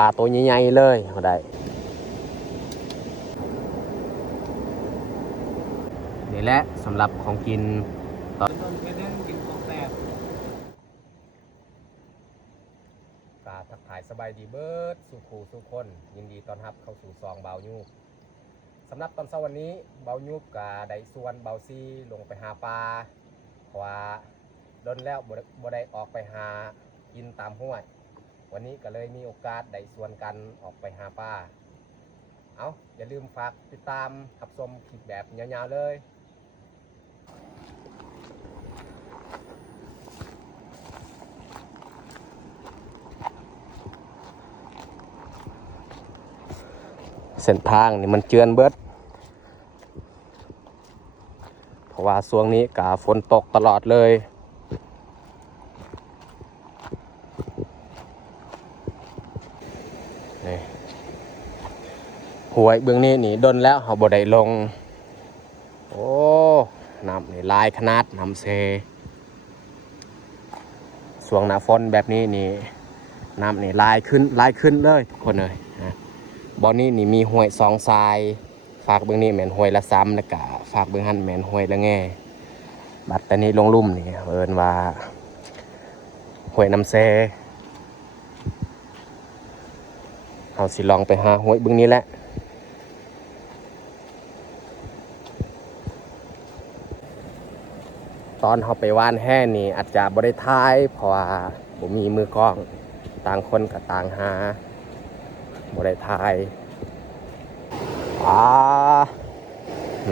ลาตัวใหญ่ๆเลยเขาได้นี่แหละสำหรับของกินตอนกินของแซ่บกาทักทายสบายดีเบิร์ดสุขูสุคนยินดีต้อนรับเข้าสู่ซองเบายูสำหรับตอนเช้าวันนี้เบายูกาได้ส่วนเบาซีลงไปหาปลาเพราะว่าโดนแล้วบ่ได้ออกไปหากินตามห้วยวันนี้ก็เลยมีโอกาสได้ส่วนกันออกไปหาปลาเอาอย่าลืมฝากติดตามรับชมคลิปแบบยาวๆเลยเส้นทางนี่มันเจือนเบิดเพราะว่าช่วงนี้กาฝนตกตลอดเลยหวยเบื้องนี้นี่ดนแล้วเขาบ่ได้ลงโอ้น้ำนี่ลายขนาดน้ำเซช่วงหน้าฝนแบบนี้นี่น้ำนี่ลายขึ้นเลยทุกคนเลยบ่อนี้นี่มีห้วยสองทรายฝากเบื้องนี้แม่นห้วยละซ้ำแล้วก็ฝากเบื้องหันแม่นห้วยละแง่บัดแต่นี้ลงลุ่มนี่เอิ้นว่าห้วยน้ำเซเอาสิลองไปหาห้วยเบื้องนี้แหละตอนเขาไปว่านแห่นี่อาจจะบ่ได้ถ่ายเพราะว่าบ่มีมือกล้องต่างคนกับต่างหาบ่ได้ถ่าย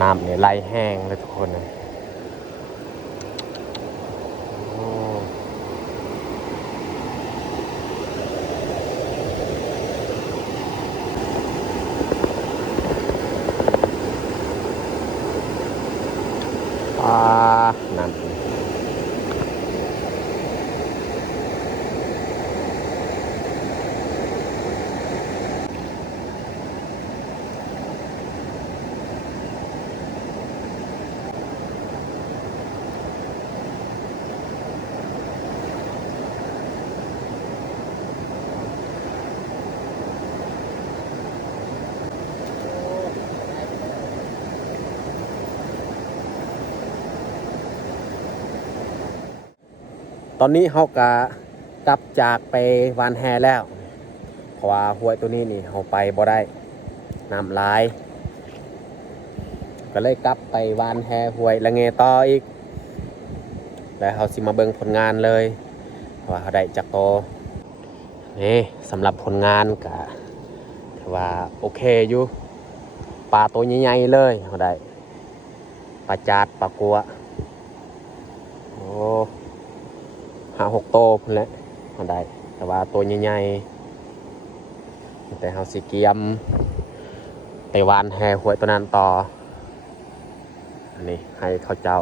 น้ำนี่ไหลแห้งเลยทุกคนเลยน้ำตอนนี้เขากลับจากไปวานแฮแล้วเพราะว่าห้วยตัวนี้นี่เขาไปบ่ได้น้ำลายก็เลยกลับไปวานแฮห้วยละเงต่ออีกแล้วเขาสิมาเบิ่งผลงานเลยว่าเขาได้จักโตนี่สำหรับผลงานก็ถือว่าโอเคอยู่ปลาตัวใหญ่ๆเลยเขาได้ปลาจาดปลากัวโอ้5-6 โตพุ่นแหละเขาได้แต่ว่าตัวใหญ่ๆแต่เขาสิเกียมไปวานแห่หวยตัวนั้นต่ออันนี้ให้เขาเจ้า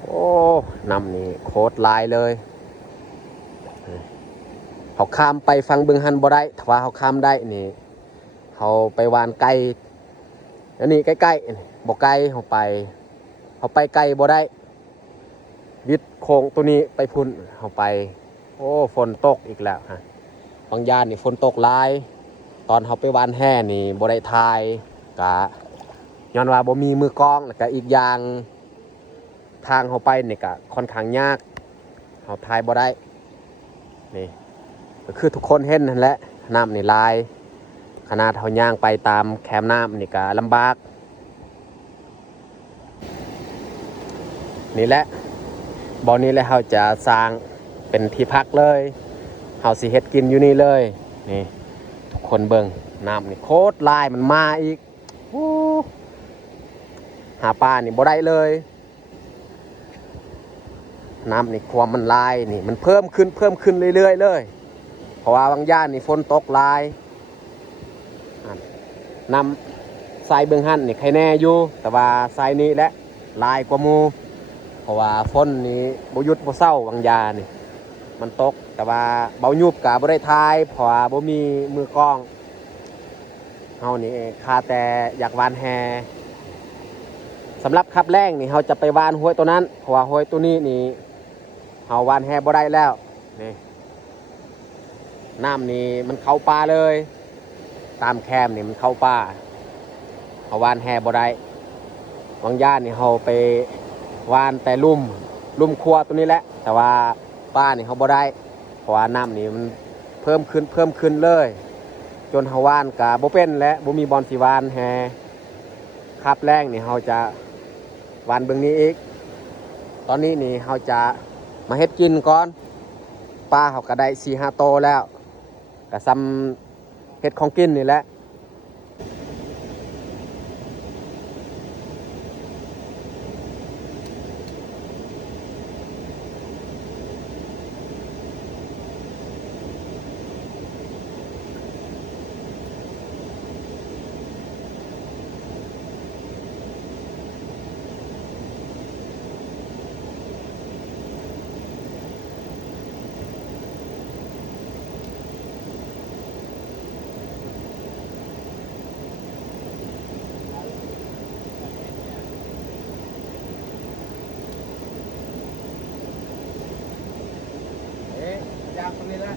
โอ้น้ำนี่โคตรลายเลยเขาข้ามไปฟังบึงหันบ่ได้ถ้าว่าเขาข้ามได้นี่เขาไปวานไกลอันนี้ใกล้ๆบ่ไกลเขาไปไกลบ่ได้วิดโค้งตัวนี้ไปพุ่นเขาไปโอ้ฝนตกอีกแล้วฮะบางย่านนี่ฝนตกหลายตอนเขาไปวานแห่นี่บ่ได้ถ่ายกะย้อนว่าบ่มีมือกล้องแล้วก็อีกอย่างทางเขาไปนี่ก็ค่อนข้างยากเขาถ่ายบ่ได้นี่ก็คือทุกคนเห็นนั่นแหละน้ำนี่ลายขนาดเขาย่างไปตามแคมน้ำนี่ก็ลำบากนี่แหละบ่อนี้แล้วเขาจะสร้างเป็นที่พักเลยเขาสิเฮ็ดกินอยู่นี่เลยนี่ทุกคนเบิ่งน้ำนี่โคตรลายมันมาอีกหาปลานี่บ่ได้เลยน้ำนี่ความมันลายนี่มันเพิ่มขึ้นเรื่อยๆเลยเพราะว่าบางย่านนี่ฝนตกลายน้ำทรายเบื้องหันนี่ใครแน่อยู่แต่ว่าทรายนี้และลายกว่าหมู่เพราะว่าฝนนี่บ่หยุดบ่เศร้าบางยานี่มันตกแต่ว่าเบายุบกับบ่ได้ทายเพราะว่าบ่มีมือกล้องเฮานี่คาแต่อยากวานแฮสำหรับขับแรงนี่เฮาจะไปวานห้วยตัวนั้นเพราะว่าห้วยตัวนี้นี่เฮาวานแฮบ่ได้แล้วนี่ น้ำนี่มันเข้าป่าเลยตามแคมนี่มันเข้าป่าเฮาว่านแห่บ่ได้บางย่านนี่เฮาไปว่านแต่ลุ่มครัวตัวนี้แหละแต่ว่าป่านี่เฮาบ่ได้เพราะว่าน้ำนี่มันเพิ่มขึ้นเลยจนเฮาว่านก็บ่เป็นและบ่มีบอนสิว่านแห่คับแรงนี่เฮาจะว่านเบิ่งนี้อีกตอนนี้นี่เฮาจะมาเฮ็ดกินก่อนปลาเฮาก็ได้ 4-5 โตแล้วก็ซ้ำเฮ็ดของกินนี่แหละยางตรงนี้แหละ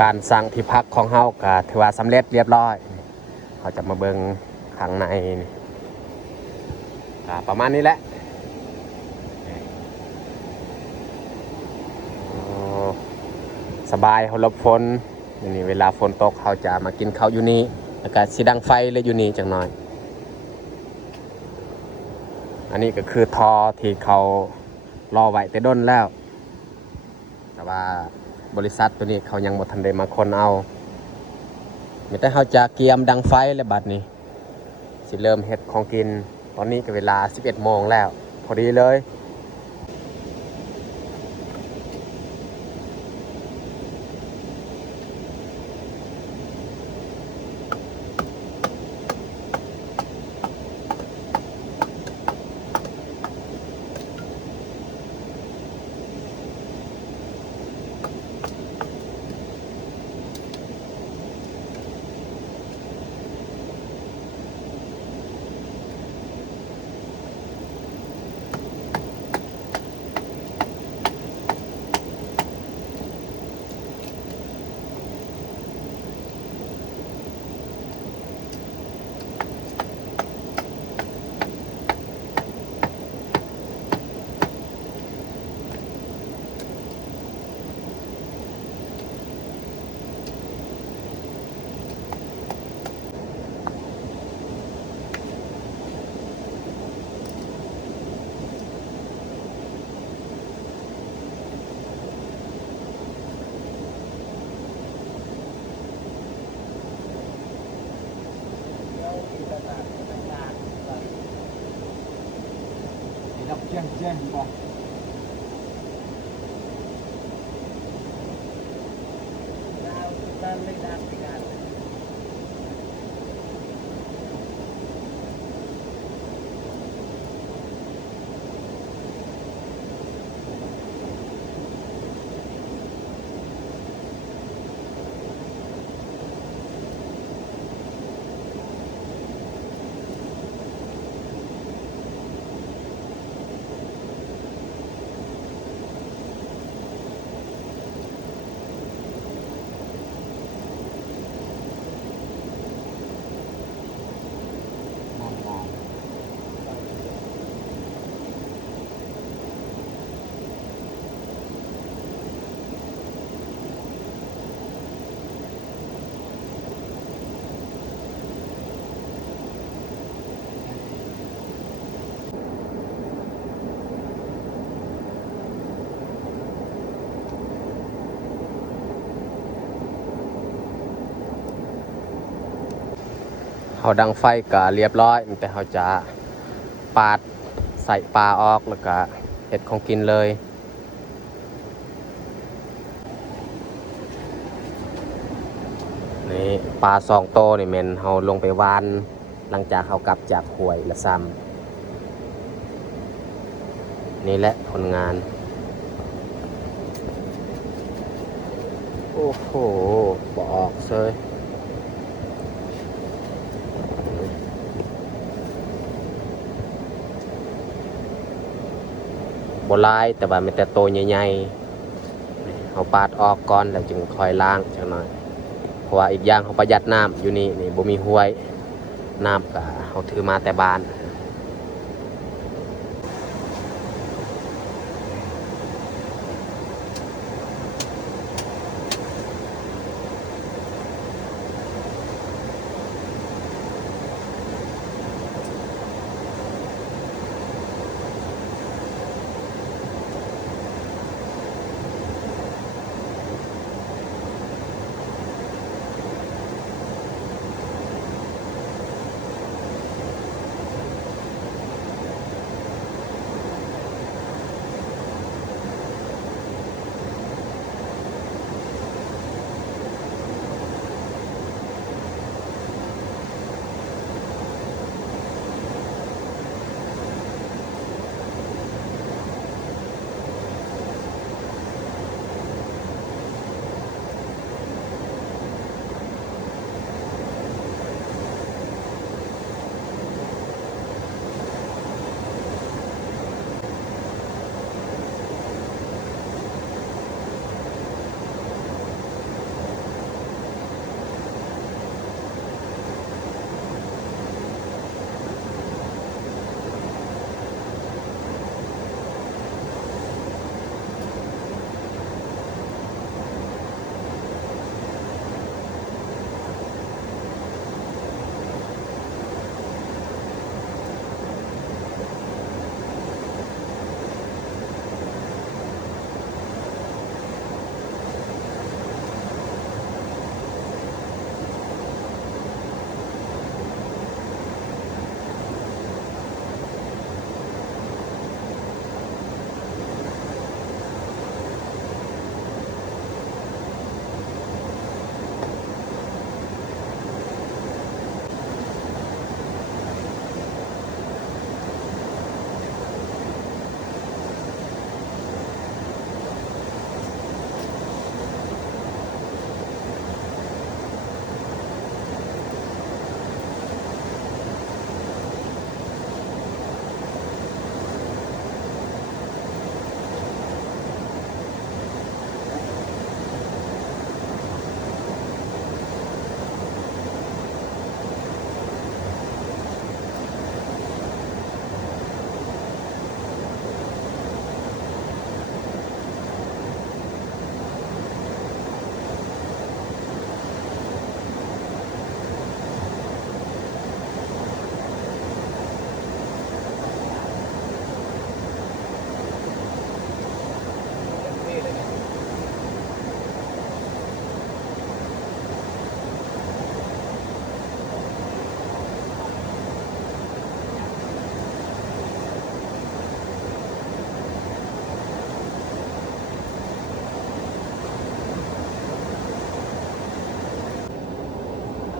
การสั่งที่พักของเฮาก็ถือว่าสำเร็จเรียบร้อยเขาจะมาเบิ่งข้างในประมาณนี้แหละสบายหลบฝนนี่เวลาฝนตกเขาจะมากินข้าวอยู่นี่แล้วก็สิดังไฟเลยอยู่นี่จังหน่อยอันนี้ก็คือทอที่เขารอไว้แต่ด้นแล้วแต่ว่าบริษัทตัวนี้เขายังบ่ทันได้มาคนเอามีแต่เขาจะเกียมดังไฟแล้วบัดนี้สิเริ่มเฮ็ดของกินตอนนี้ก็เวลา 11 โมงแล้วพอดีเลยเจ๊งบ่ เฮาดังไฟก็เรียบร้อยแต่เฮาจะปาดใส่ปลาออกแล้วก็เฮ็ดของกินเลยนี่ปลา2โตนี่แม่นเฮาลงไปวานหลังจากเฮากลับจากห้วยละซ้ำนี่แหละผลงานโอ้โหบ่ออกเซยบ่หลายแต่ว่ามีแต่โตใหญ่ๆเฮาปาดออกก่อนแล้วจึงค่อยล้างจักหน่อยเพราะว่าอีกอย่างเฮาประหยัดน้ำอยู่นี่บ่มีห้วยน้ำก็เฮาถือมาแต่บ้าน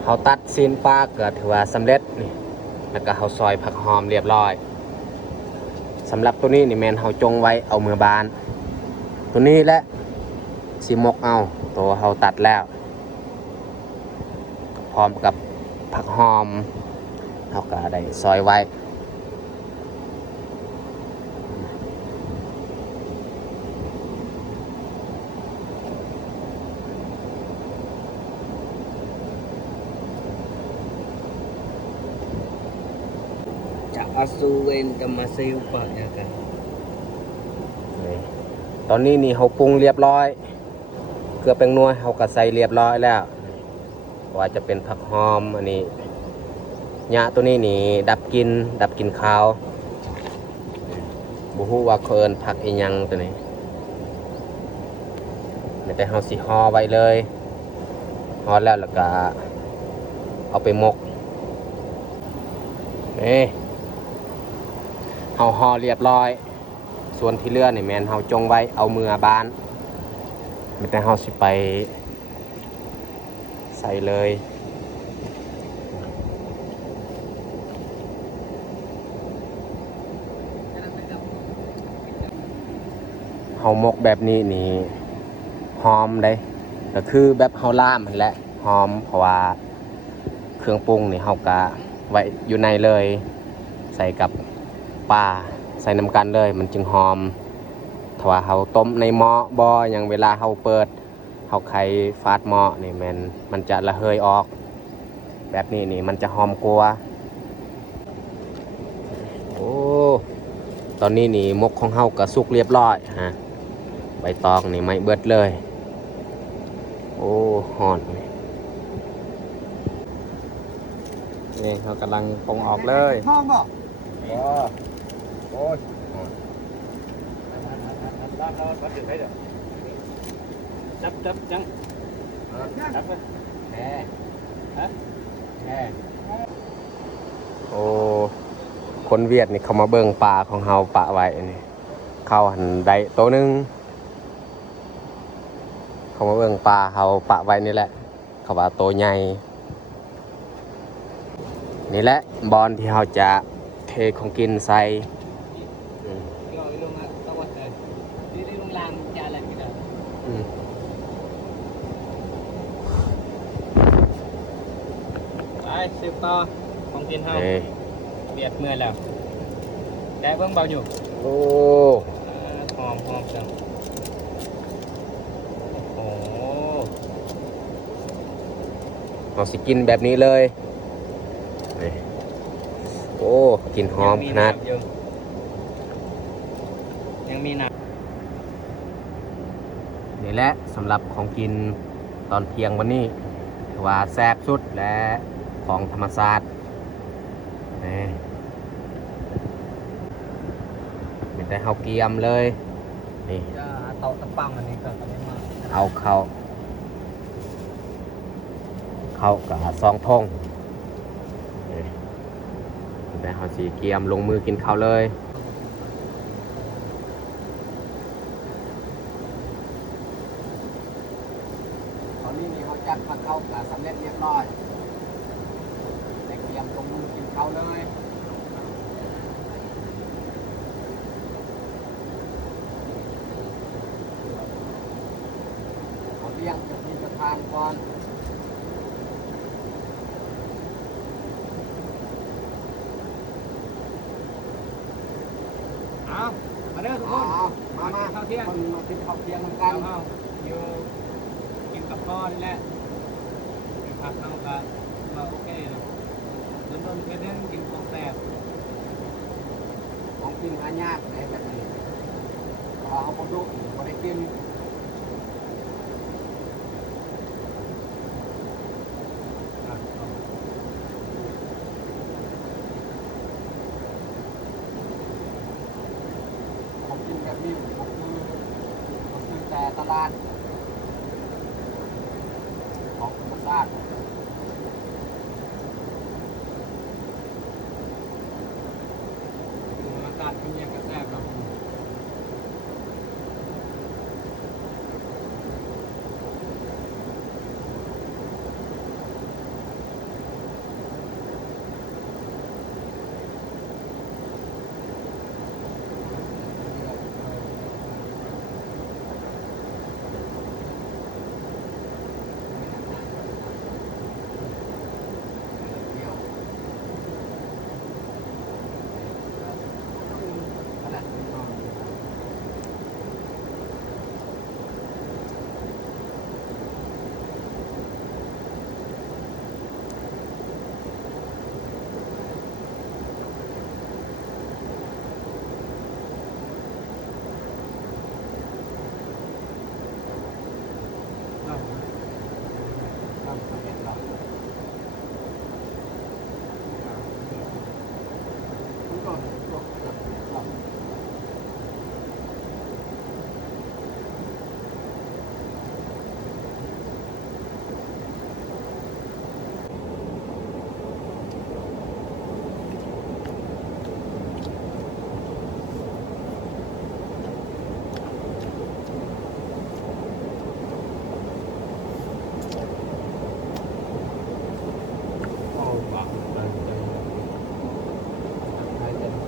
เฮาตัดซีนปลาก็ถือว่าสำเร็จนี่แล้วก็เฮาซอยผักหอมเรียบร้อยสำหรับตัวนี้นี่แม่นเฮาจงไว้เอามือบานตัวนี้แหละสิหมกเอาตัวเฮาตัดแล้วพร้อมกับผักหอมเฮาก็ได้ซอยไว้Asuin tamasay pa ya kan ตอนนี้นี่เฮาปรุงเรียบร้อยเกลือแป้งนัวเฮาก็ใส่เรียบร้อยแล้วว่าจะเป็นผักหอมอันนี้หญ้าตัวนี้นี่ดับกลิ่นคาวบ่ฮู้ว่าเขาเอิ้นผักอีหยังตัวนี้แต่เฮาสิห่อไว้เลยห่อแล้วก็เอาไปหมก เอ้เฮาห่อเรียบร้อยส่วนที่เหลือนี่แม่นเฮาจงไว้เอามือบ้านมีแต่เฮาสิไปใส่เลยเฮาหมกแบบนี้นี่หอมได้ก็คือแบบเฮาล่ามนั่นแหละหอมเพราะว่าเครื่องปรุงนี่เฮากะไว้อยู่ในเลยใส่กับปลาใส่น้ำกันเลยมันจึงหอมถ้าว่าเฮาต้มในหม้อบ่อย่างเวลาเฮาเปิดเฮาไขฟาดหม้อนี่มันจะระเหยออกแบบนี้นี่มันจะหอมกว่าโอ้ตอนนี้นี่มกของเฮาก็สุกเรียบร้อยฮะใบตองนี่ไม่เบิดเลยโอ้หอนนี่เขากำลังปรุงออกเลย ห้องบอก โอ้ย จับจังจับไป แม่แม่โอ้คนเวียดนี่เขามาเบิ่งปลาของเฮาปะไว้นี่เขาหันได้โตวหนึงเขามาเบิ่งปลาเฮาปะไว้นี่แหละเขาว่าโตวใหญ่นี่แหละบอนที่เฮาจะเทของกินใส่ ย่อยลงมาตะวันเลยดีลงลางจะอะไรไม่ได้ อืม ไปสืบต่อของกินเฮา เอ้ย เบียดเมื่อยแล้วแต่เบิ่งเบาอยู่ โอ้ หอมจังโอ้โห เราสิกินแบบนี้เลยนี่โอ้กลินหอมขนาด ยังมีน้ นี่แหละสำหรับของกินตอนเที่ยงวันนี้ถือว่าแซ่บสุดและของธรรมชาตินี่มีแต่เฮาเกียมเลยนี่ ำจะเตาตะปังอันนี้ก็ไม่มา เอาเข้ากับซองทงนี่มีแต่เฮาสีเกียมลงมือกินข้าวเลยตอนนี้มีเขาจัดมาเข้ากับสำเร็จเรียบร้อยแต่เกียมลงมือกินข้าวเลยเอาเลี้ยงจะมีประทานก่อนเอามาเด้อทุกคน มา ข้าวเที่ยง คนมากินข้าวเที่ยงเหมือน กั กัน น เฮาอยู่กินกับพ่อนี่แหละกินผักเฮาก็ว่าโอเคนะต้นๆแค่นี้กินของแซ่บ ของกินหายากในแบบนี้เพราะเขาบ่ดุบ่ได้กิน อ่ะ ของกินแบบนี้ผมคือแต่ตลาดของธรรมชาติ อากาศเป็นยังก็แซ่บครับ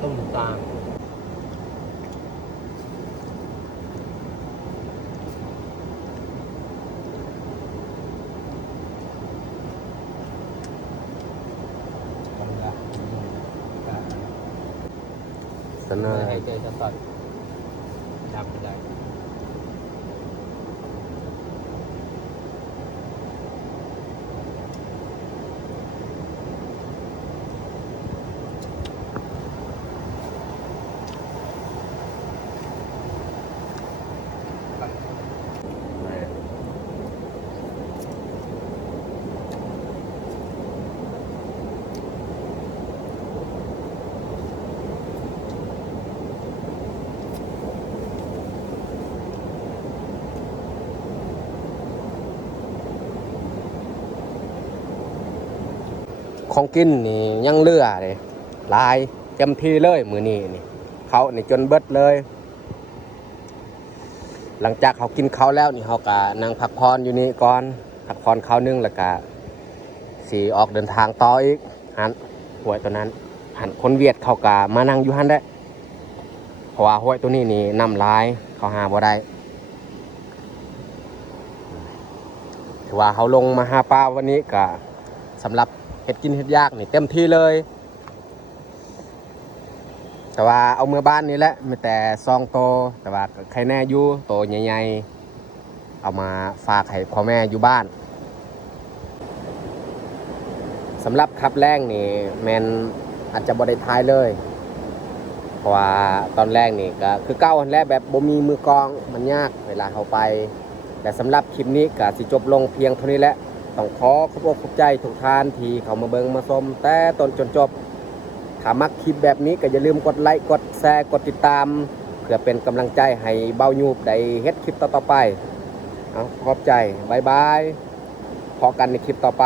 ต้มตาลทำละ เสนอ ให้เจอจะตัดดับได้ของกินนี่ยังเหลือเลยหลายเต็มที่เลยมื้อนี้นี่เขานี่จนเบิดเลย หลังจากเขากินข้าวแล้วนี่เขาก็นั่งพักผ่อนอยู่นี่ก่อนพักผ่อนข้าวนึงแล้วก็สีออกเดินทางต่ออีกหันห้วยตัวนั้นหันคนเวียดเขาก็มานั่งอยู่หันได้เพราะว่าห้วยตัวนี้นี่น้ำลายเขาหาบ่ได้ถือว่าเขาลงมาหาปลาวันนี้ก็สำหรับเห็ดกินเห็ดยากนี่เต็มที่เลย แต่ว่าเอาเมื่อบ้านนี้แหละมีแต่ซองโตแต่ว่าใครแน่อยู่โตใหญ่ๆเอามาฝากให้พ่อแม่อยู่บ้านสำหรับขับแรงนี่แมนอาจจะบ่ได้ทายเลยเพราะว่าตอนแรกนี่ก็คือเก้าอันแรกแบบบ่มีมือกองมันยากเวลาเขาไปแต่สำหรับคลิปนี้ก็สิจบลงเพียงเท่านี้แหละต้องขอขอบอกขอบใจทุกท่านที่เขามาเบิ่งมาชมแต่ต้นจนจบถ้ามักคลิปแบบนี้ก็อย่าลืมกดไลค์กดแชร์กดติดตามเพื่อเป็นกำลังใจให้เบายูบได้เฮ็ดคลิปต่อๆไปเอาขอบใจบายบายพอกันในคลิปต่อไป